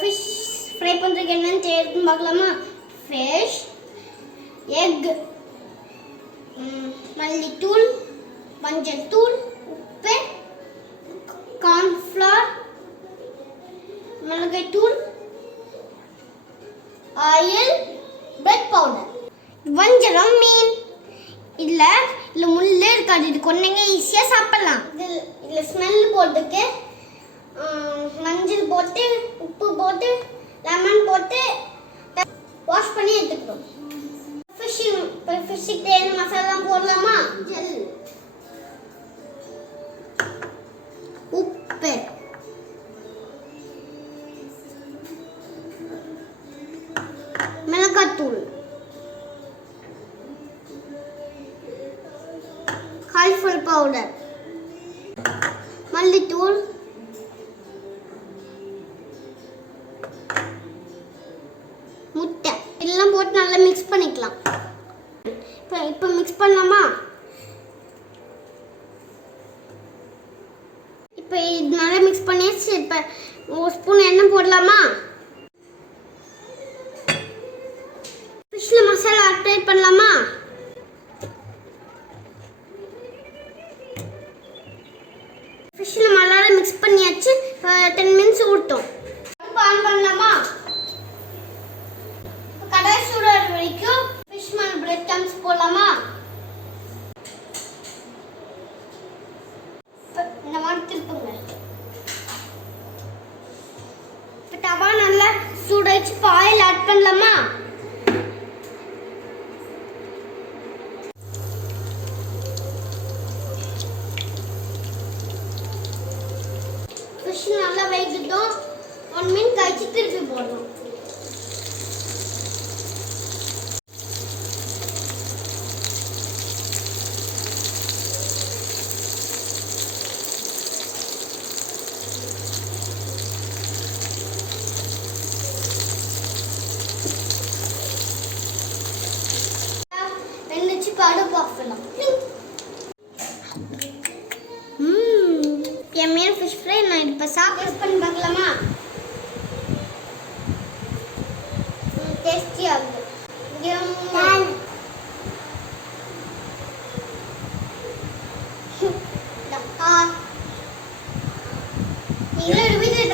fish fry பண்றதுக்கு என்னன்னு தேர்ந்து பார்க்கலாமா? fish, egg, மல்லித்தூள், மஞ்சள் தூள், உப்பு, corn flour, மிளகாய் தூள், oil, bread powder. வஞ்சரம் மீன். இல்ல முள்ளே இருக்காது. இது கொன்னங்க ஈஸியா சாப்பிடலாம். இதுல ஸ்மெல் போட்டுக்கு மஞ்சள் போட்டு உப்பு போட்டு லெமன் போட்டு வாஷ் பண்ணி எடுத்துக்கிறோம். ஃபிஷ்க்கு தேவையான மசாலா போடலாமா? உப்பு, மிளகாய்த்தூள், காலிஃப்ளவர் பவுடர், மல்லித்தூள், முட்டை எல்லாம் போட்டு நல்லா மிக்ஸ் பண்ணிக்கலாம். இப்போ மிக்ஸ் பண்ணலாமா? இப்போ இது நல்லா மிக்ஸ் பண்ணியாச்சு. இப்போ ஒரு ஸ்பூன் எண்ணெய் போடலாமா? ஃபிஷ்ல மசாலா அப்ளை பண்ணலாமா? ஃபிஷ்ல நல்லா மிக்ஸ் பண்ணியாச்சு. 10 மினிட்ஸ் ஊறட்டும். ஆன் பண்ணலாமா? கடாய் சூடாற வரைக்கும் ஃபிஷ் மேல பிரெட் க்ரம்ஸ் போடலாமா? இந்த மாதிரி திருப்புங்க. இப்போ தவா நல்லா சூடாயிடுச்சு. ஆயில் ஆட் பண்ணலாமா? ஃபிஷ் நல்லா வேகட்டும். 1 மினிட் கழிச்சு திருப்பி போடணும். வெந்துச்சு. அடுப்பு ஆஃப் பண்ணலாம். எம்மியான ஃபிஷ் ஃப்ரை நான் இப்போ டேஸ்ட் பண்ணி பார்க்கலாமா? டேஸ்டியாக இருக்குது. நீங்களும் ஒரு வீட்டில்